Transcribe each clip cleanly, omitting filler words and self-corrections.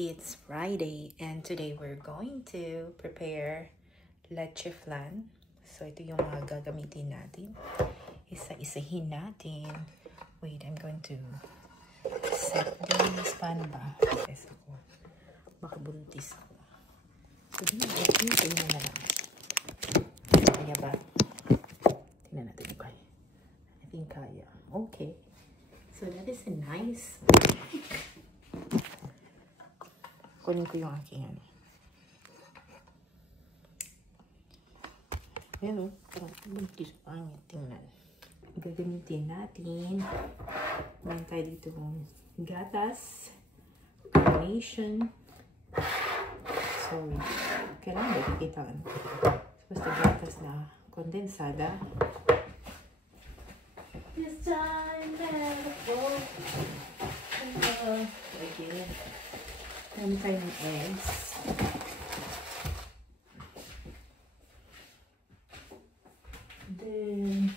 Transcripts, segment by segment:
It's Friday and today we're going to prepare leche flan. So ito yung mga gagamitin natin. Isa-isahin natin. Wait, I'm going to set this. Paano ba? Yes ako. Baka buntis ako. So tingnan na lang. Kaya ba? Tingnan natin yung kaya. I think kaya. Okay. So that is a nice... Kunin ko yung aking ano. Ayan o. Parang buntis pangit. Tingnan. Gagamitin natin. Meron tayo dito ng gatas. Carnation. Sorry. Kailangan ba ikitaan? Basta gatas na kondensada. This time never fall. Okay. Meron tayo ng eggs. Then,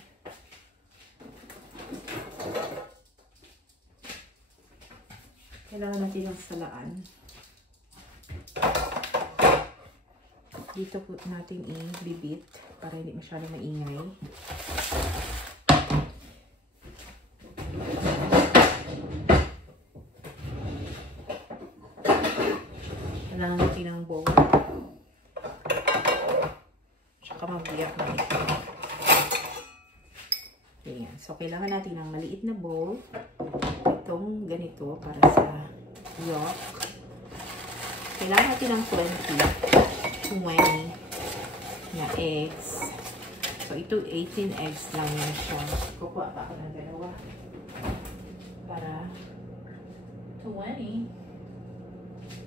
kailangan natin yung salaan. Dito po natin i-bibit para hindi masyadong maingay. Kailangan natin ng bowl. Tsaka mabiyak na ito. Ayan. So, kailangan natin ng maliit na bowl. Itong ganito para sa yolk. Kailangan natin ng 20 na eggs. So, ito 18 eggs lang yan siya. Kukuha pa ako ng dalawa. Para 20.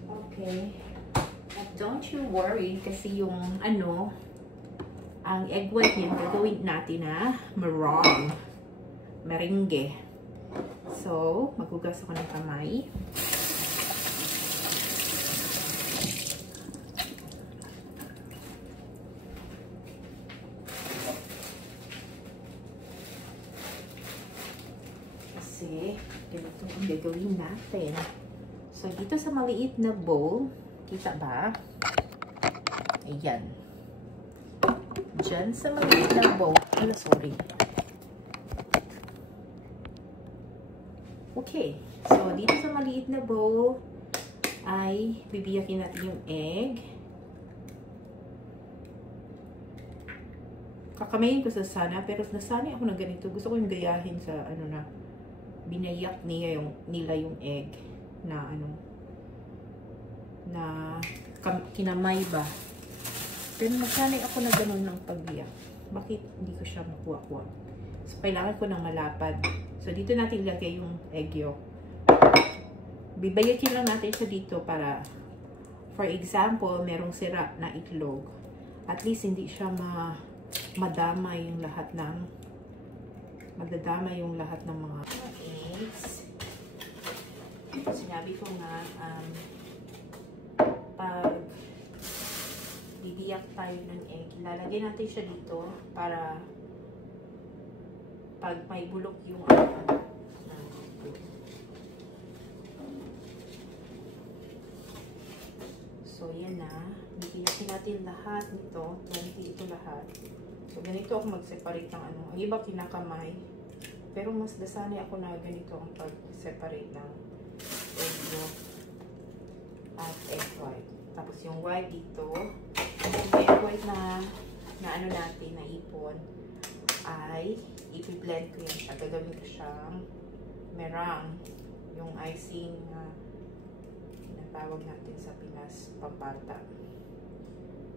Okay. But don't you worry kasi yung ano, ang egg white niyan gagawin natin na merengue. So, maghugas ako ng kamay. Kasi, ganito ang gagawin natin. So, dito sa maliit na bowl, kita ba? Ayan. Diyan sa maliit na bowl. Sorry. Okay. So, dito sa maliit na bowl, ay bibiyakin natin yung egg. Kakamayin ko sa sana, pero nasanay ako na ganito. Gusto ko yung gayahin sa, ano na, binayak nila yung egg. Na ano, na kinamay ba. Pero nasanay ako na ganun ng pagbiyak. Bakit hindi ko siya makuha-kuha? So, kailangan ko ng malapad. So, dito natin ilagay yung egg yolk. Bibayakin lang natin siya dito para, for example, merong sira na itlog. At least, hindi siya madama yung lahat ng mga eggs. Sinabi ko nga, pag bibiyak tayo ng egg, ilalagay natin siya dito para pag may bulok yung so, yan na. Bibiyakin natin lahat nito. 20 ito lahat. So, ganito ako mag-separate ng ano. Ang iba kinakamay. Pero mas nasanay ako na ganito ang pag-separate ng egg yolk at egg white. Tapos yung white dito, yung egg white na ano natin, na ipon, ay ipi-blend ko yan siya. Gagawin ko siyang meringue. Yung icing na tinatawag natin sa Pinas, pampata.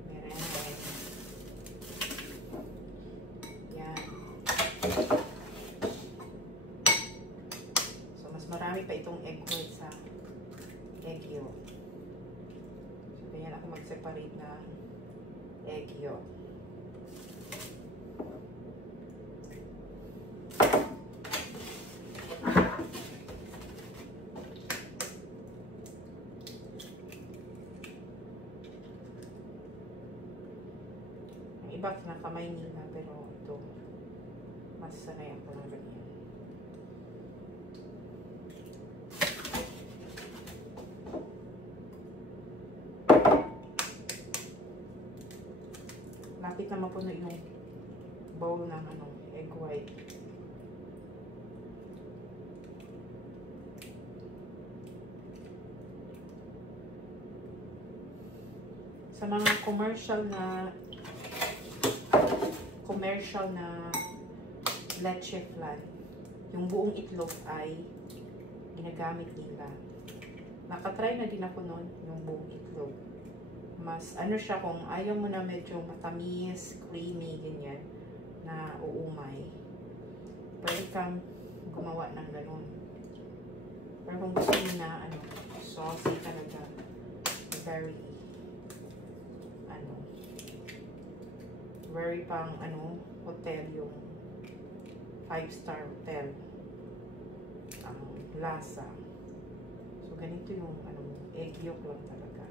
Meringue. Yan. Marami pa itong egg white sa egg yolk. So, ganyan ako mag-separate ng egg yolk. Ang iba kinakamay nila, pero ito, mas sanay ako ng ganyan. malapit na mapuno yung bowl ng ano, egg white. Sa mga commercial na leche flan, yung buong itlog ay ginagamit nila. Nakatry na din ako nun, yung buong itlog. Mas ano siya, kung ayaw mo na medyo matamis, creamy, ganyan, na uumay, pwede kang gumawa ng ganun. Pero kung gusto mo na ano, saucy talaga, very pang ano, hotel, yung 5-star hotel ang lasa. So ganito yung ano, egg yolk lang talaga.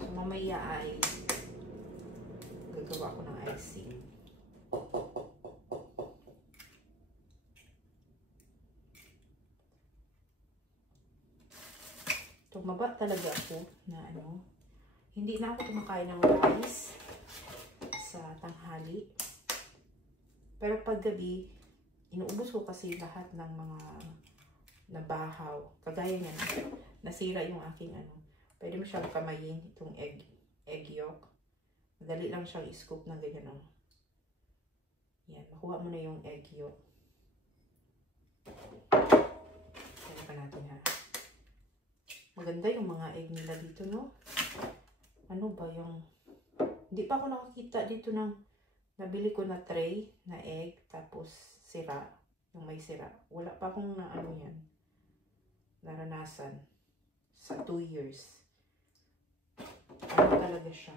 So mamaya ay gagawa ko ng icing. Tumaba talaga ako na ano, hindi na ako kumakain ng rice sa tanghali. Pero paggabi, inuubos ko kasi lahat ng mga nabahaw. Kagaya niyan, nasira yung aking ano. Pwede mo siyang kamayin, itong egg yolk. Madali lang siyang i-scoop ng ganyan, oh. Yan, makuha mo na yung egg yolk. Kaya pa natin, ha. Maganda yung mga egg nila dito, no? Ano ba yung... Hindi pa ako nakakita dito ng... Nabili ko na tray na egg, tapos sira. Yung may sira. Wala pa akong na ano yan. Naranasan. Sa 2 years. Ano talaga siya?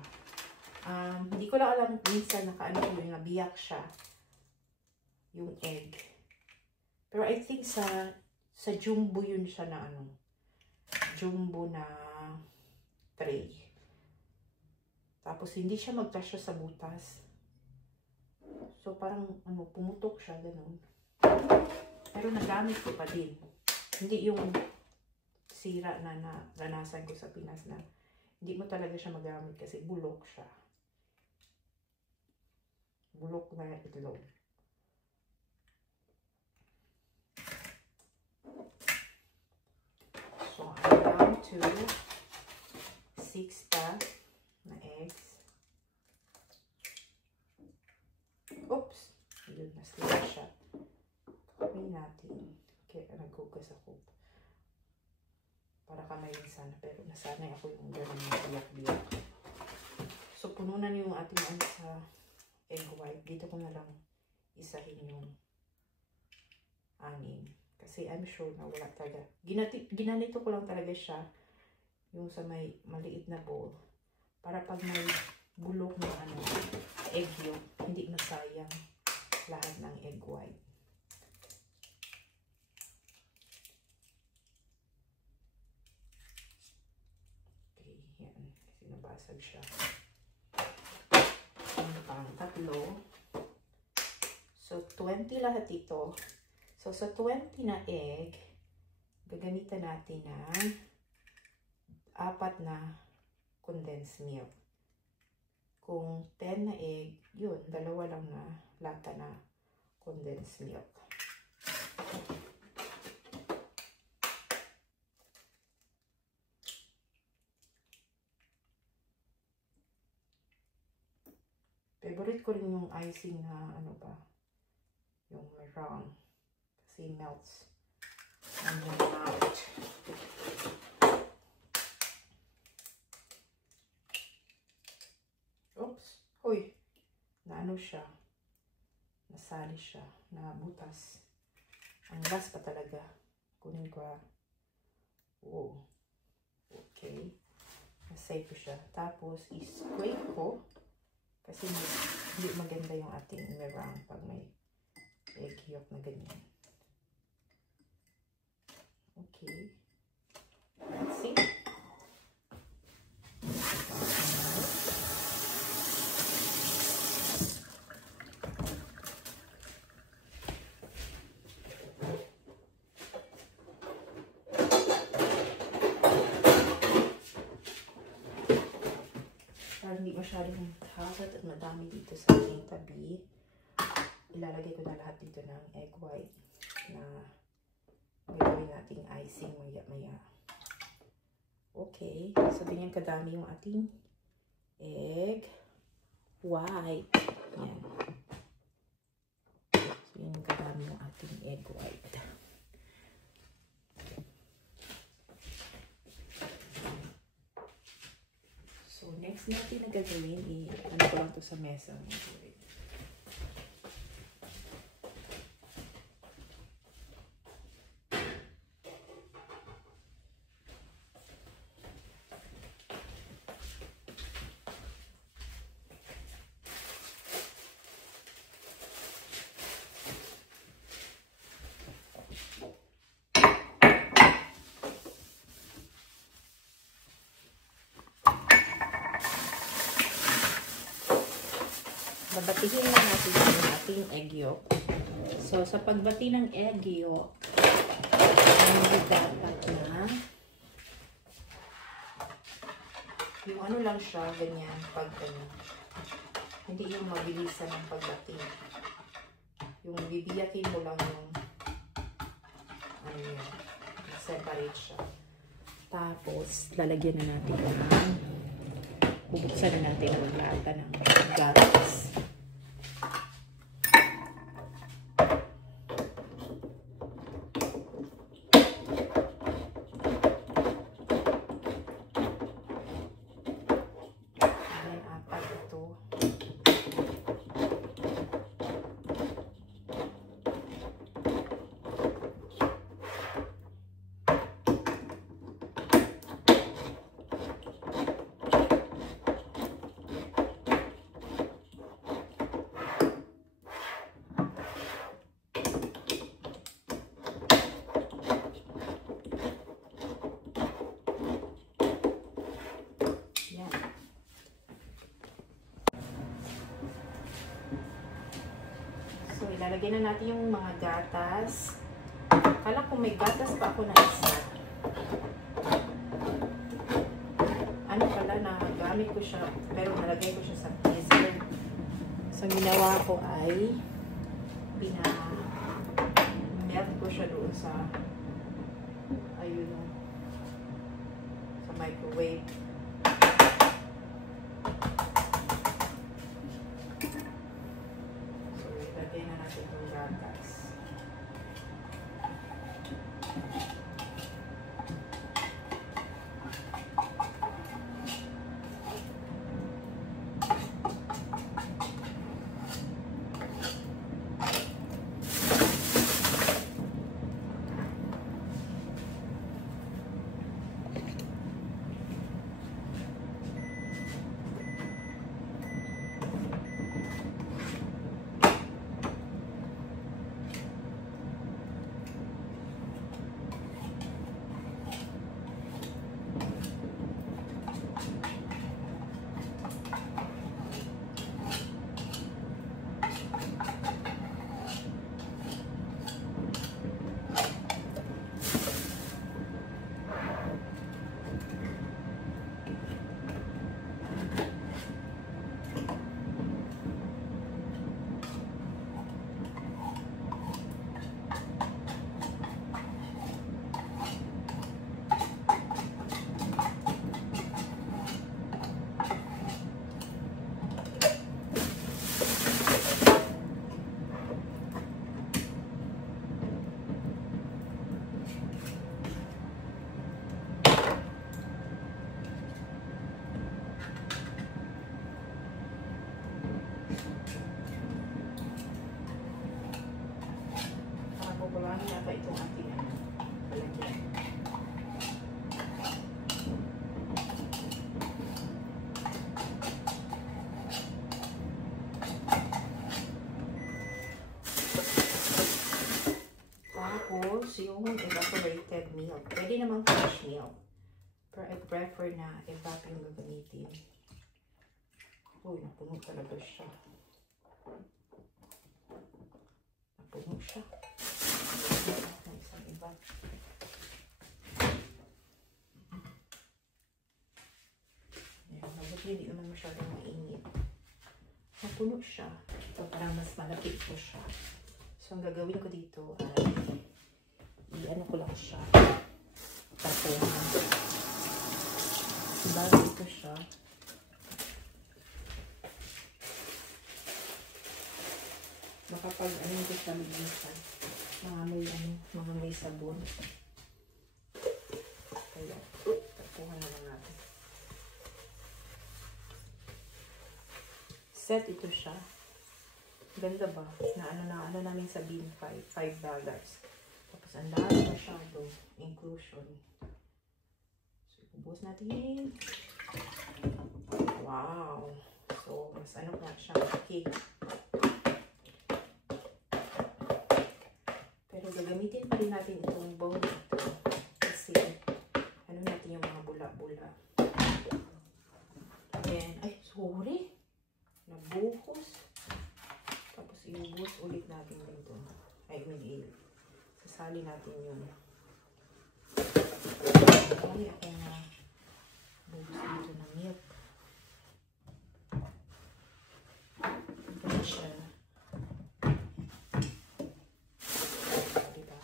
Hindi ko lang alam minsan nakaano ko yung nabiyak siya. Yung egg. Pero I think sa jumbo yun siya na ano. Jumbo na tray. Tapos hindi siya magkasya sa butas. So parang ano, pumutok siya ganun. Pero nagamit ko pa din. Hindi yung sira na naranasan ko sa Pinas na hindi mo talaga siya magamit kasi bulok siya. Bulok na itlog. So, I'm down to 6 pa na eggs. Oops! Yun, nasira siya. Kapay natin. Kaya naghugas ako. Para kamayin sana. Pero nasanay ako yung gano'n yung biyak-biyak. So, puno na yung ating ano sa egg white. Dito ko na lang isahin yung 6. Kasi I'm sure na wala talaga. Ginanito ko lang talaga siya yung sa may maliit na bowl. Para pag may bulok na ano, egg yolk, hindi masayang lahat ng egg white. Okay, yan. Kasi nabasag siya. Ang pang 3. So, 20 lahat ito. So, sa 20 na egg, gagamitan natin ng 4 na condensed milk. Kung 10 na egg, yun, 2 lang na lata na condensed milk. Favorite ko rin yung icing na ano ba, yung meringue. Kasi melts on your mouth. Oops. Hoy. Naano siya. Nasali siya. Nabutas. Ang gas pa talaga. Kunin ko. Oh. Okay. Nasave ko siya. Tapos, i-scrape ko. Kasi hindi maganda yung ating meringue pag may egg yolk na ganyan. Okay. Let's see. masyadong halat at madami dito sa aking tabi, ilalagay ko na lahat dito ng egg white na gagawin nating icing maya-maya. Okay, so ganyan kadami yung ating egg white. Yan. So yan kadami yung ating egg white. So next natin na gagawin, ano ko lang to sa mesa. Babatihin na natin yung ating egg yolk. So, sa pagbati ng egg yolk, hindi dapat na yung ano lang siya, ganyan, pag ano, hindi yung mabilisan ng pagbati. Yung bibiyakin mo lang yung ano yun, separate siya. Tapos, lalagyan na natin ng bubuksan na natin ang lata ng gatas. So, ilalagay na natin yung mga gatas. Kala ko may gatas pa ako na isa. Ano pala, nagamit ko siya, pero nalagay ko siya sa freezer. So, ginawa ko ay melt ko siya doon sa ayun, sa microwave. Lagyan na natin itong gatas. Kukulangin na ba itong ating palagyan? Tapos, yung evaporated milk. Pwede naman fresh milk. Pero I prefer na evap yung gagamitin. Uy, napuno talaga siya. Napuno siya. Isang iba. Ayan, hindi naman masyadong mainit. Mapuno siya. So, parang mas malapit ko siya. So, ang gagawin ko dito ay i-ano ko lang siya. Tapunan. Bago ito siya. Baka pag ano ito siya magbisan. Mga may sabon. Kaya, tapuhan naman natin. Set ito siya. Ganda ba? Na ano namin sabihin, $5. Tapos ang dami masyado. Inclusion. So, ibubuhos natin. Wow! So, mas ano pa siya. Okay. Pero gagamitin pa rin natin itong bowl ito. Kasi, ano natin yung mga bula-bula. Then, ay, sorry! Nabuhos. Tapos, ibubuhos ulit natin dito. Ay, sasali natin yun. Ay, ako na buhos dito ng milk. Ito siya. Diba?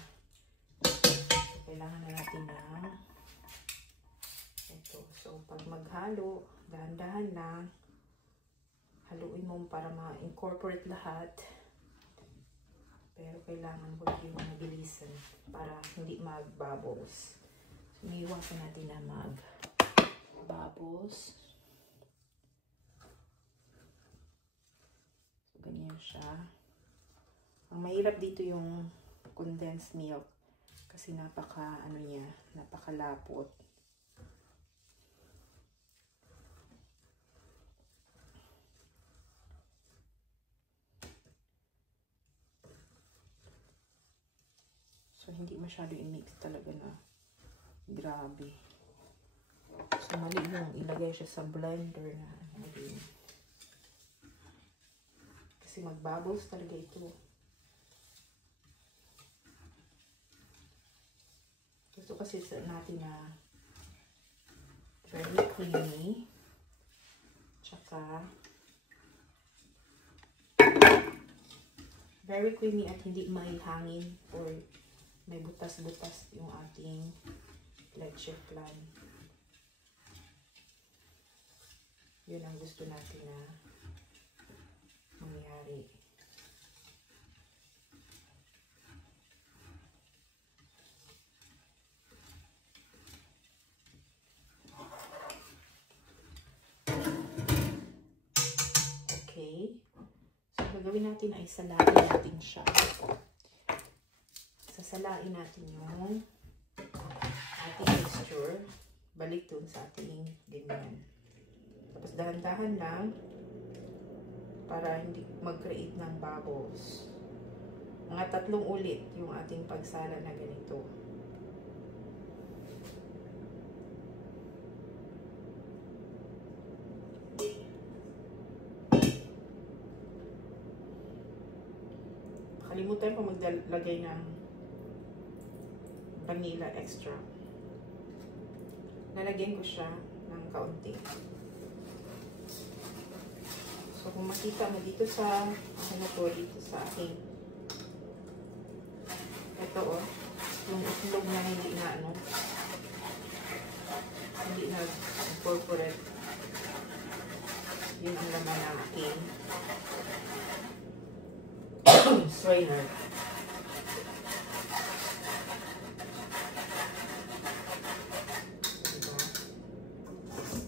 Kailangan na natin ng ito. So, pag maghalo, dahan-dahan lang. Haluin mo para ma-incorporate lahat. Pero kailangan huwag yung mabilisan para hindi mag-bubbles. So, iniiwasan natin na mag-bubbles. So, ganyan siya. Ang mahirap dito yung condensed milk kasi napakalapot. So, hindi masyado i-mix talaga na grabe. So, mali yung ilagay siya sa blender na kasi mag-bubbles talaga ito. Gusto kasi natin na very creamy. Tsaka very creamy at hindi may hangin or may butas-butas yung ating leche flan. Yun ang gusto natin na mangyari. Okay. So, gagawin natin ay salain natin siya. Sasalain natin yung ating mixture. Balik dun sa ating ganyan. Tapos dahan-dahan lang para hindi mag-create ng bubbles. Mga 3 ulit yung ating pagsala na ganito. Kalimutan ko maglagay ng vanilla extra. Lalagyan ko siya ng kaunti. So, kung makita mo dito sa dito sa aking ito yung itlog na hindi na incorporate. Yun ang laman ng aking strainer. Diba?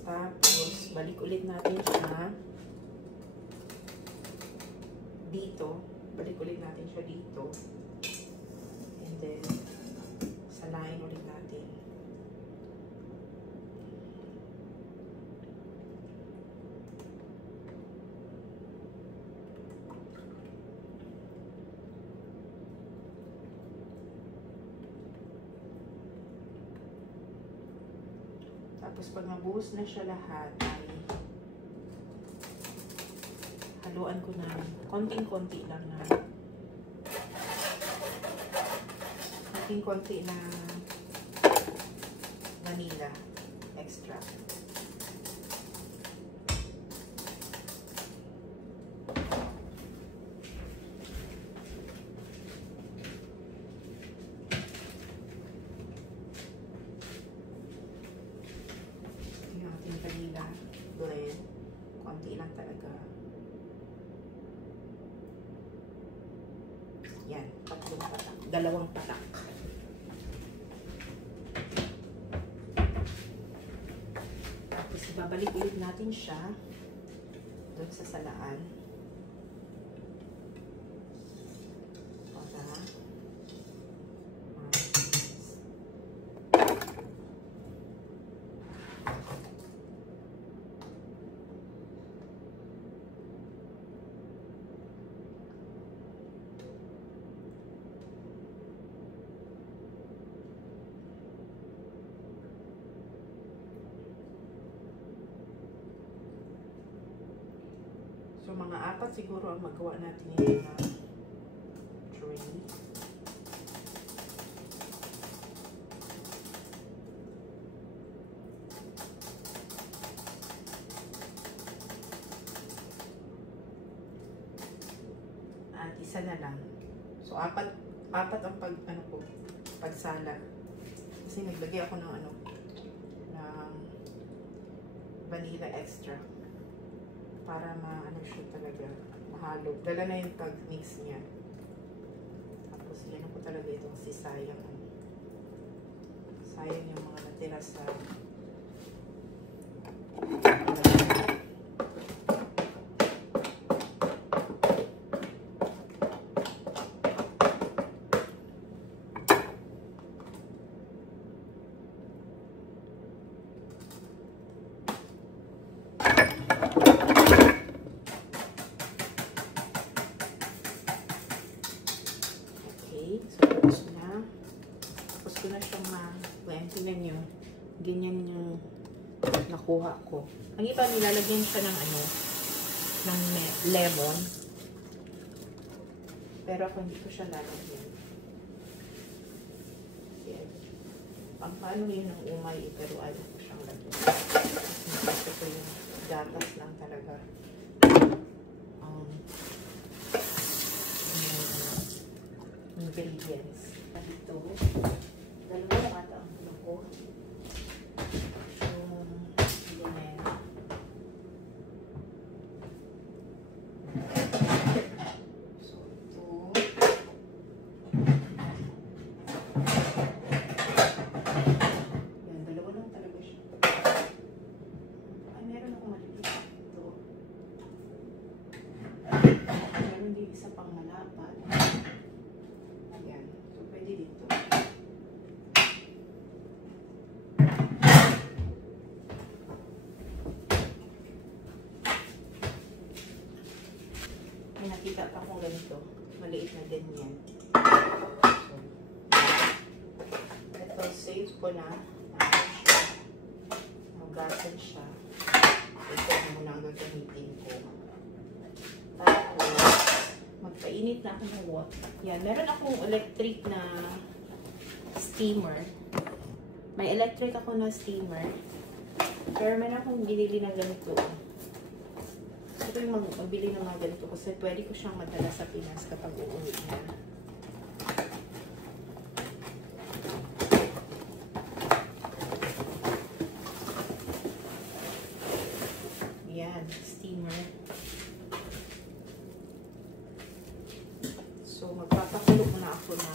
Tapos, balik ulit natin siya dito. Balik ulit natin siya dito. And then, salain ulit natin. Tapos pag nabuhos na siya lahat, ay haluan ko na konting-konti lang na konting-konti na vanilla extract. Yan, 3 patak. 2 patak. Tapos ibabalik ulit natin siya doon sa salaan. So, mga 4 siguro ang magawa natin yung tray. At isa na lang. So, 4 ang pagsala. Kasi naglagay ako ng ng vanilla extra. Para maano siya talaga, mahalo. Dala na yung pag-mix niya. Tapos, yan po talaga itong sisayang. Sayang yung mga natira sa ganyan yung nakuha ko. Ang iba nilalagyan siya ng ng lemon. Pero ako hindi ko siya lalagyan. Yes. Ang paano yun ng umay, pero ayaw ko siyang lagyan. Gusto ko yung gatas lang talaga. Ingredients. Dito, 2 ata ang puno ko. Nakita pa akong ganito. Maliit na ganyan. So, ito, save ko na. Magasan siya. Ito muna ang gagamitin ko. Tapos, magpainit na ako ng water. Yan, meron akong electric na steamer. May electric ako na steamer. Pero meron akong binili na ganito. Ito yung magbili ng mga ganito kasi pwede ko siyang madala sa Pinas kapag uuwi na. Yan, steamer. So, magpapakulo muna ako ng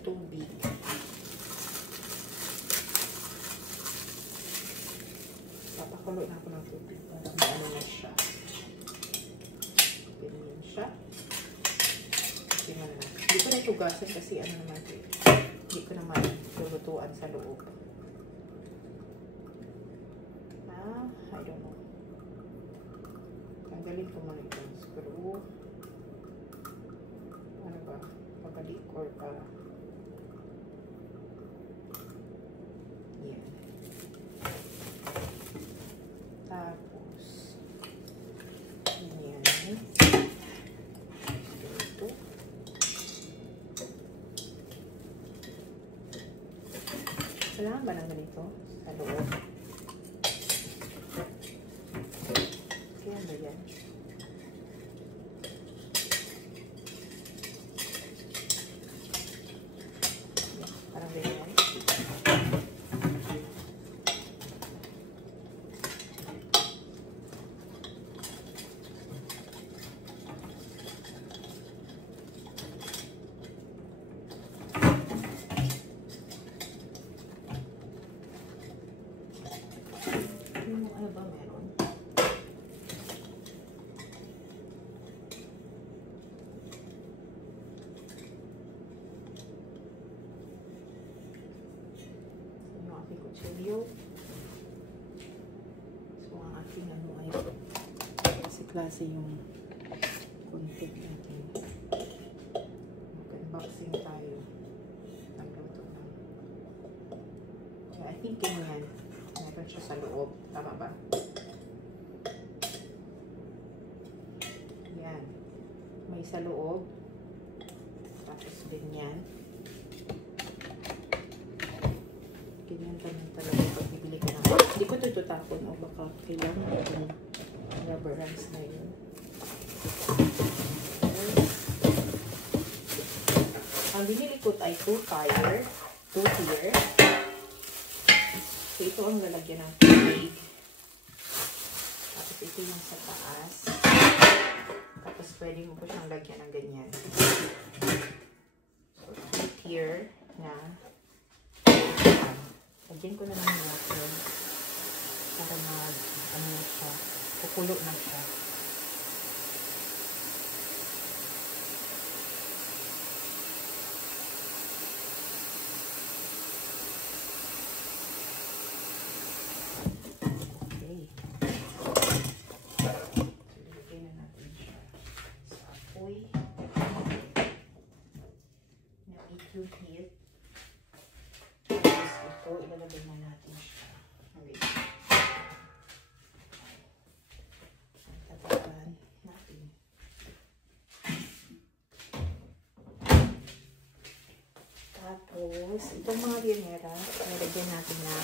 tubig. Papakulo na ako ng tubig para maano na siya. Ganyan siya. Tingnan na. Hindi ko na itugasan kasi ano naman ito. Hindi ko naman lulutuan sa loob. I don't know. Tanggalin ko muna itong screw. Ano ba? Pabalik or para. Yan. Tapos, yan. Ito. Kailangan ba ng ganito sa loob? Kaya ba yan? Parang ganyan. kutsilyo. So, ang ating ano ay klase yung content natin. Mag-unboxing tayo. Nagluto na. I think ganyan. Meron siya sa loob. Tama ba? Yan. May sa loob. Tapos ganyan. Ganyan naman talaga pag bibili ka na. Hindi ko ito tutapon o baka kailangan itong rubber bands na yun. Ang binili ko ay 2-tier. So, ito ang lalagyan ng tubig. Tapos, ito yung sa taas. Tapos, pwede mo po siyang lagyan ng ganyan. So, 2-tier na. Lagyan ko na ng water para ano siya. Kukulo na siya. Okay. So, ilagay na natin siya sa apoy na medium heat. Tapos ito, ilalagay na natin siya. Wait. Tatapan natin. Tapos, itong mga biyonera, nilagyan natin na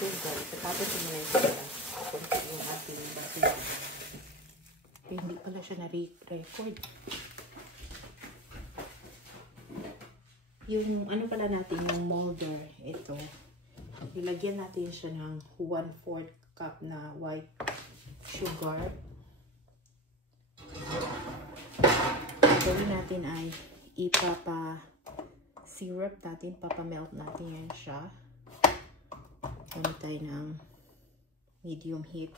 sugar. Tapos, yung sugar. Kunti yung ating basura. Hindi pala siya na-record. Yung ano pala natin, yung molder, ito. Ilagyan natin siya ng 1/4 cup na white sugar. Gawin natin ay ipapa-syrup natin, papa-melt natin yan siya. Gamit tayo ng medium heat.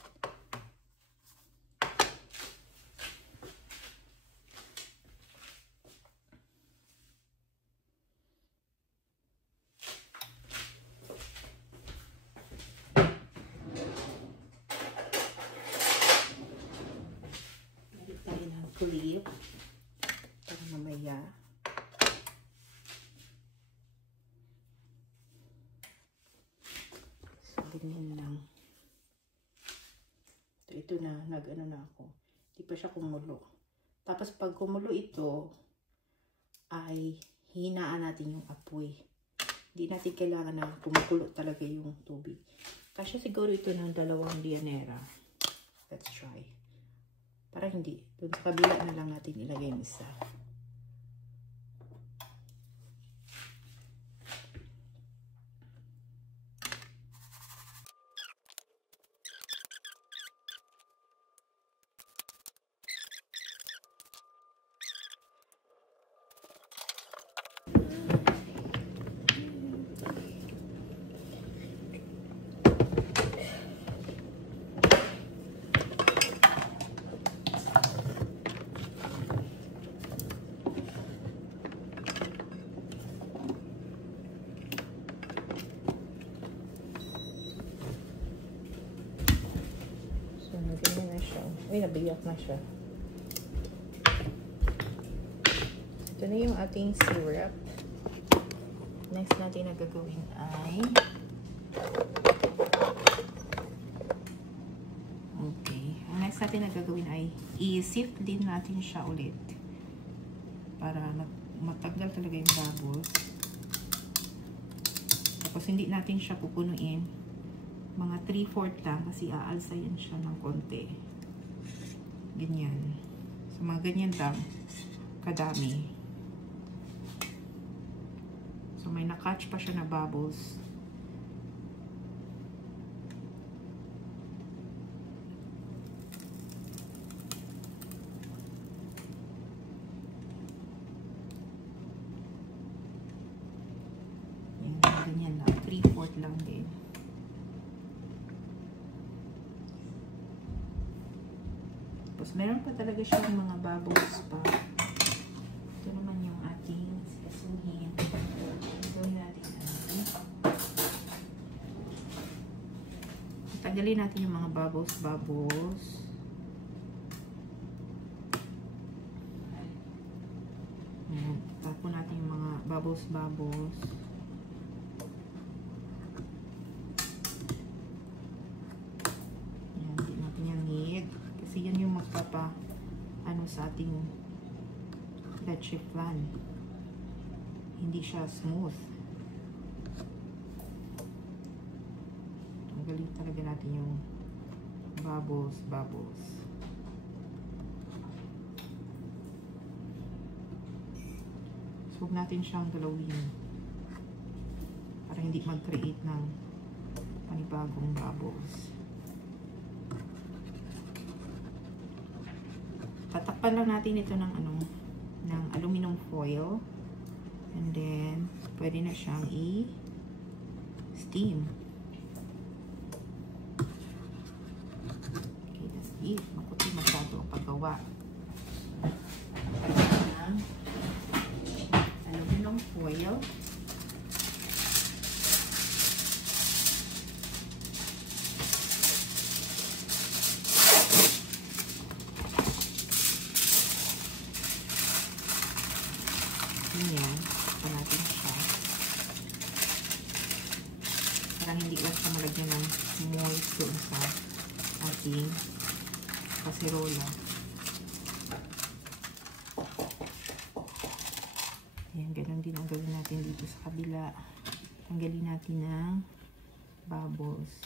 Clip para mamaya so ganyan lang. Ito na, nag-ano na ako, hindi pa siya kumulo. Tapos pag kumulo ito ay hinaan natin yung apoy, hindi natin kailangan na kumukulo talaga yung tubig. Kasi siguro ito ng 2 biyonera. Let's try. Para hindi. Doon sa kabila na lang natin ilagay yung isa. Ganyan na siya. Uy, nabiyak na siya. Ito na yung ating syrup. Next natin na gagawin ay okay. Ang next natin na gagawin ay i-sift din natin siya ulit para matanggal talaga yung bubbles. Tapos hindi natin siya pupunuin. Mga 3/4 lang kasi aalsayan siya ng konti. Ganyan. So, mga ganyan lang kadami. So, may na-catch pa siya na bubbles. Yan, ganyan lang. 3/4 lang din. Tapos, meron pa talaga siyang mga bubbles pa. Ito naman yung ating sasuhin. Gawin natin natin. Tanggalin natin yung mga bubbles. Ayan. Tapon natin yung mga bubbles. Ayan. Hindi natin yung need. Kasi yan yung magpapa sa ating leche flan. Hindi siya smooth. Tanggalin talaga natin yung bubbles. So, huwag natin siyang galawin para hindi mag-create ng panibagong bubbles. Tatakpan lang natin ito ng ng aluminum foil. And then, pwede na siyang i-steam. Okay, that's it. Maputi masyado ang paggawa. Aluminum foil. Ayan. Ito natin siya. Parang hindi lang siya malagyan ng moist doon sa ating kaserola. Ayan, ganun din ang gawin natin dito sa kabila. Tanggalin natin ng bubbles.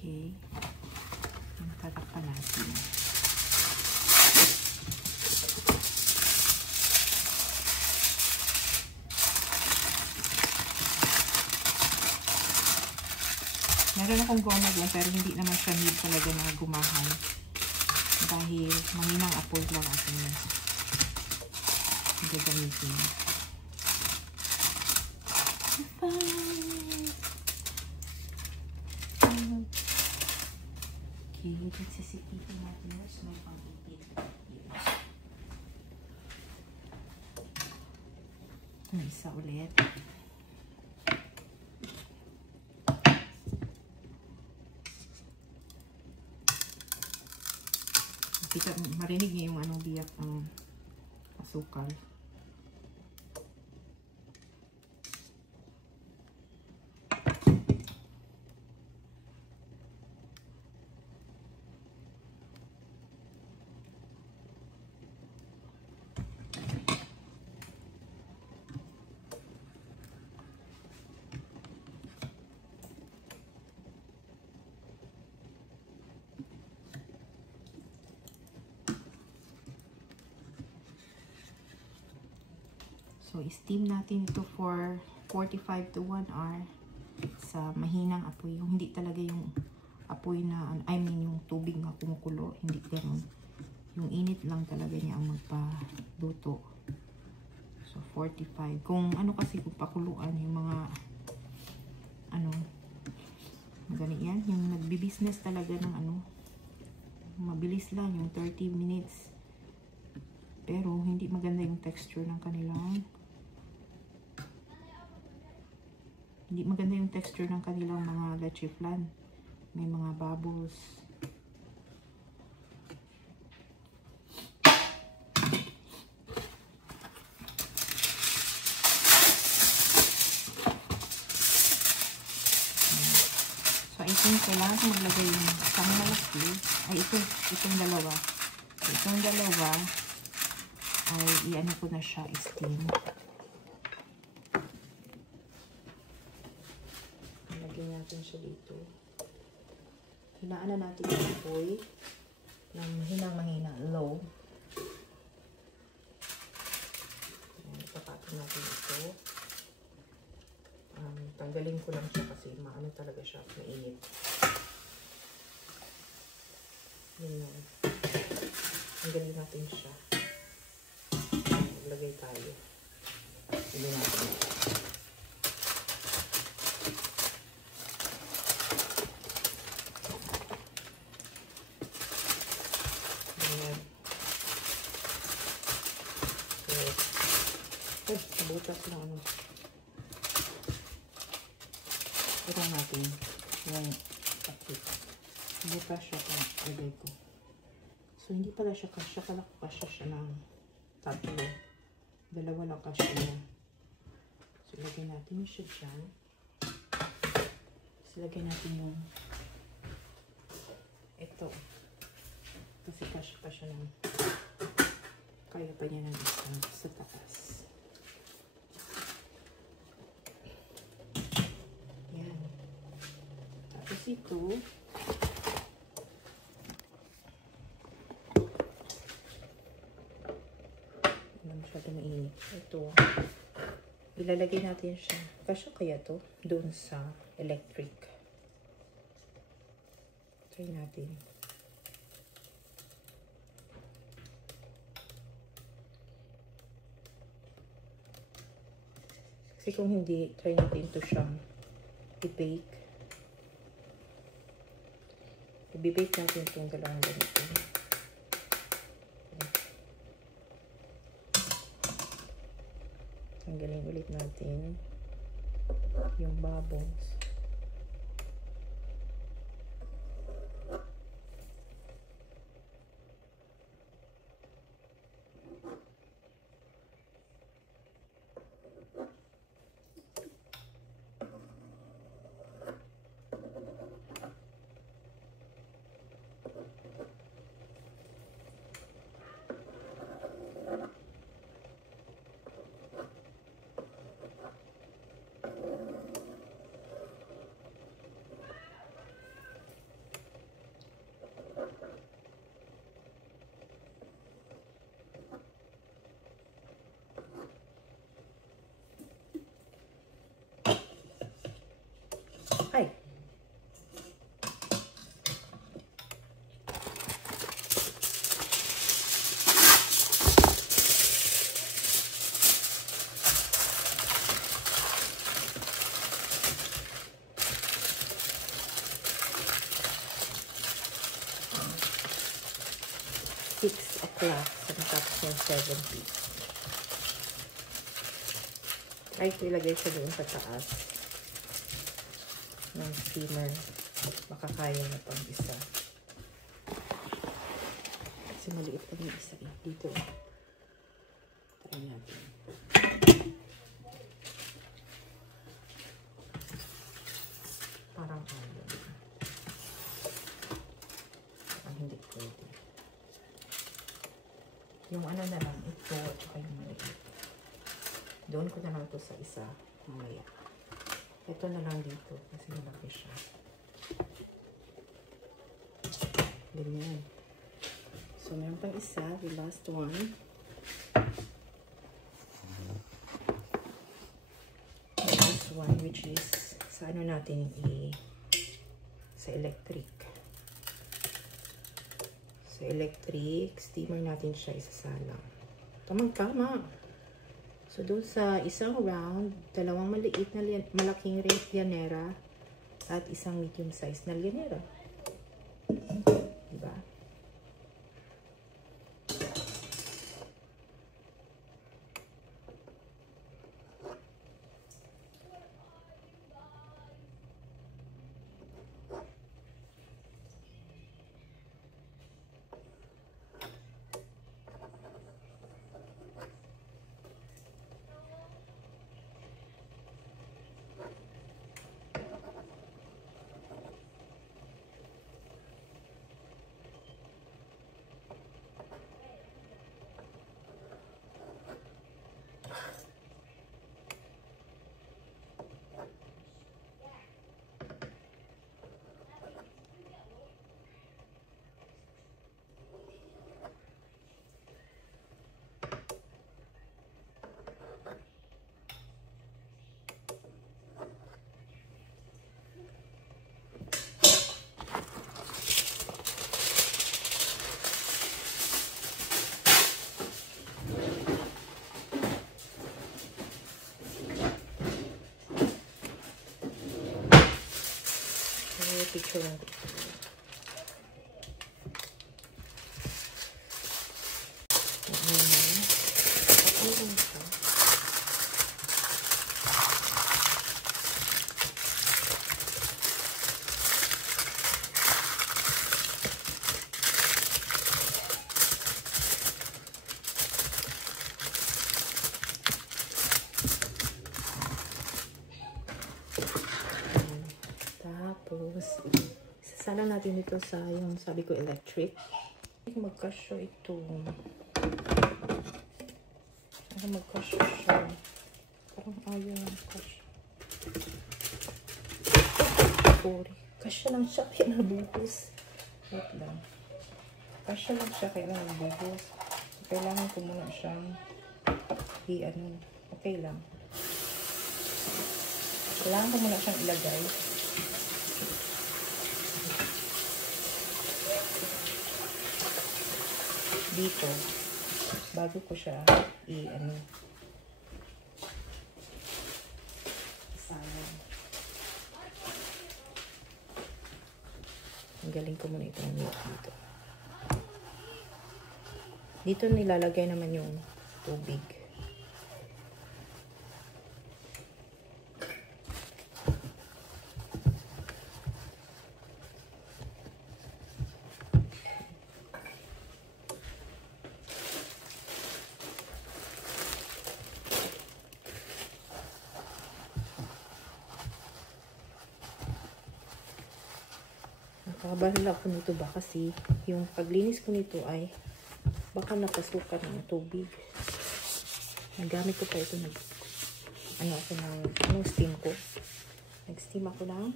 Okay. Yung tatakpan natin. Meron akong gomag lang pero hindi naman siya need talaga na gumahan. Dahil mahinang apoy lang aking gagamitin. Okay, nagsisipipin natin yun. So, may pang-ipit. Ito, isa ulit. Kita, marinig niyo yung anong biyak ng asukal. So, steam natin ito for 45 to 1 hour sa mahinang apoy. Yung hindi talaga yung apoy na, I mean yung tubig na kumukulo. Hindi ganun. Yung init lang talaga niya ang magpaluto. So, 45. Kung ano kasi, kung pakuluan, yung mga, ganit yan. Yung nagbi-business talaga ng mabilis lang, yung 30 minutes. Pero, hindi maganda yung texture ng kanilang mga leche flan. May mga bubbles. So, I think kailangan ko maglagay yung isang malaki. Ay, itong dalawa. So, itong dalawa ay i-ano ko na siya, steam. Lagyan natin siya dito. hinaan na natin yung apoy ng hinang-mahina, low. Ipapatong natin ito. Tanggalin ko lang siya kasi maano talaga siya, mainit. Yan. Tanggalin natin siya. Maglagay tayo. Hindi natin. Ayan. So, butas na ano. Ito natin. Yung pakit. Butas siya pa. Lagay ko. So, hindi pala siya kasya. Kalakasya siya ng tatlo. Dalawa lang kasya niya. So, lagay natin siya dyan. So, lagay natin yung ito. Kasi kasya pa siya ng kaya pa niya ng isang sa taas. Yan. Tapos ito, masyado mainit. Ito, ilalagay natin siya. Kasya kaya to doon sa electric. Try natin. Kasi kung hindi, try natin ito siyang i-bake. I-bake natin itong dalawang ganito. Tanggalin ulit natin yung bubbles. Ay! O'clock sa matapos ng 7 feet. Try ko ilagay siya doon sa taas ng steamer. Makakaya na pang isa. Kasi maliit pa yung isa eh. Dito. Try natin. Parang ayaw. Parang hindi pwede. Yung ano na lang, ito at saka yung maliit. Doon ko na lang ito sa isa. Mamaya. Ito na lang dito kasi malaki siya. Ganyan. So, meron pang isa. The last one. The last one which is sa ano natin sa electric. Sa electric, steamer natin siya isasalang. Tamang-tama. So, doon sa isang round, dalawang maliit na malaking lyanera at isang medium size na lyanera. Diba? picture ko. Tapos, sasala natin ito sa yung sabi ko electric. Magkasyo ito. Magkasyo siya. Parang ayaw magkasyo. Sorry. Kasya lang siya kaya nabuhos. Wait lang. Kasya lang siya kaya nabuhos. Kailangan ko muna siyang okay lang. Kailangan ko muna siyang ilagay. Dito. Bago ko siya sayang. Ang galing ko muna itong milk dito. Dito nilalagay naman yung tubig. Nakabahala ako nito ba kasi yung paglinis ko nito ay baka napasukan ng tubig. Nagamit ko pa ito steam ko. Nag-steam ako ng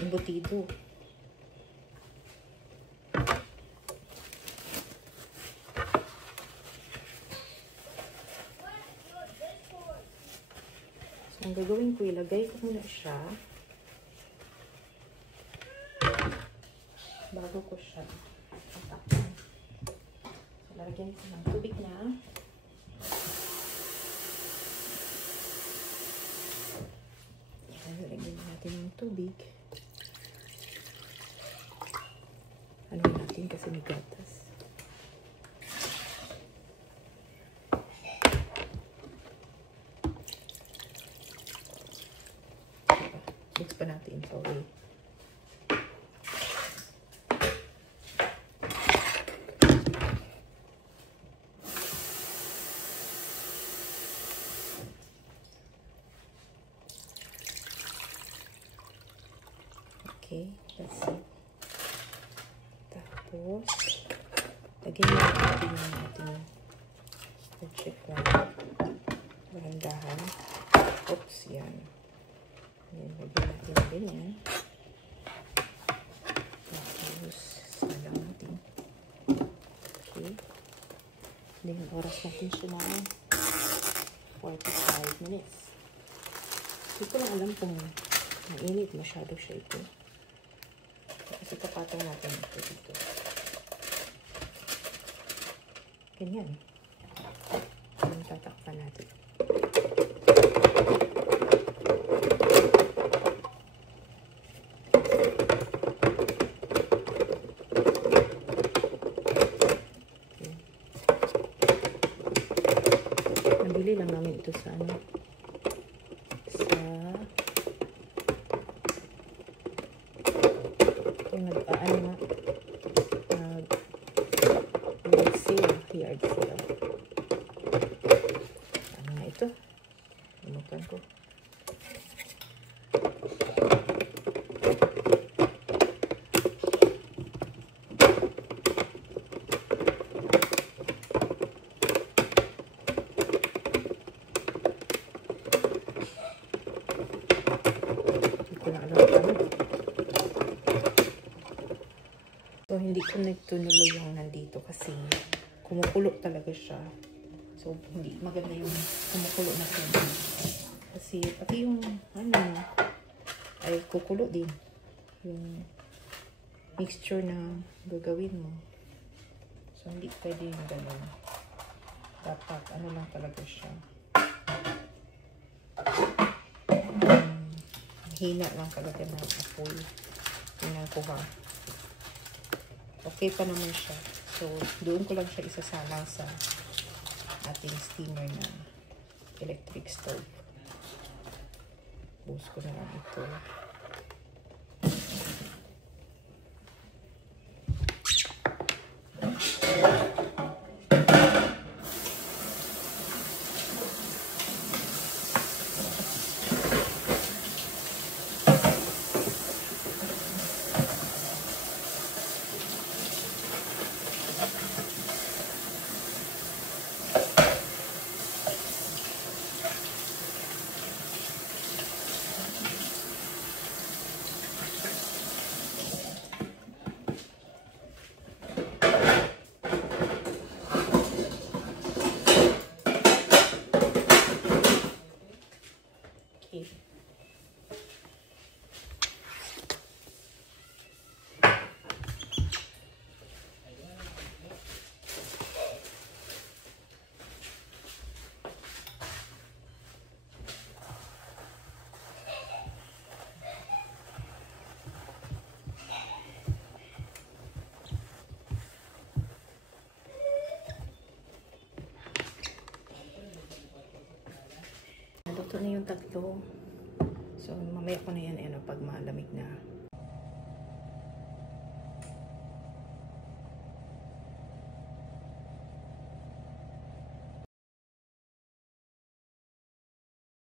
embutido. Ang gagawin ko, ilagay ko muna siya bago ko siya tatakpan. So, lalagyan ko ng tubig na. Yan, lalagyan natin ng tubig. Ano natin kasi may gatas. Mix pa natin. Sorry. Okay, that's it. Tapos, lagyan natin yung ating electric fan. Dahan-dahan. Oops, yan. Lagyan natin yung ganyan. Tapos, salang natin. Okay. Then, oras natin siya na 45 minutes. Hindi ko lang alam kung mainit masyado siya ito. Kasi kapatong natin ito dito. Ganyan. Ganyan tatakpan natin. Nabili lang namin ito sa yard sale. Ano na ito? Limutan ko. So, hindi ko nagtunulo yung nandito kasi kumukulo talaga siya. So, hindi maganda yung kumukulo na siya. Kasi, pati yung, ay kukulo din. Yung mixture na gagawin mo. So, hindi pwede yung gano'n. Dapat, lang talaga siya. hina lang talaga ng apoy. Tingnan ko ha. Okay pa naman siya. So, doon ko lang siya isasalang sa ating steamer na electric stove. Buhos ko na lang ito. Naluto na yung tatlo. So, mamaya ko na yan pag malamig na.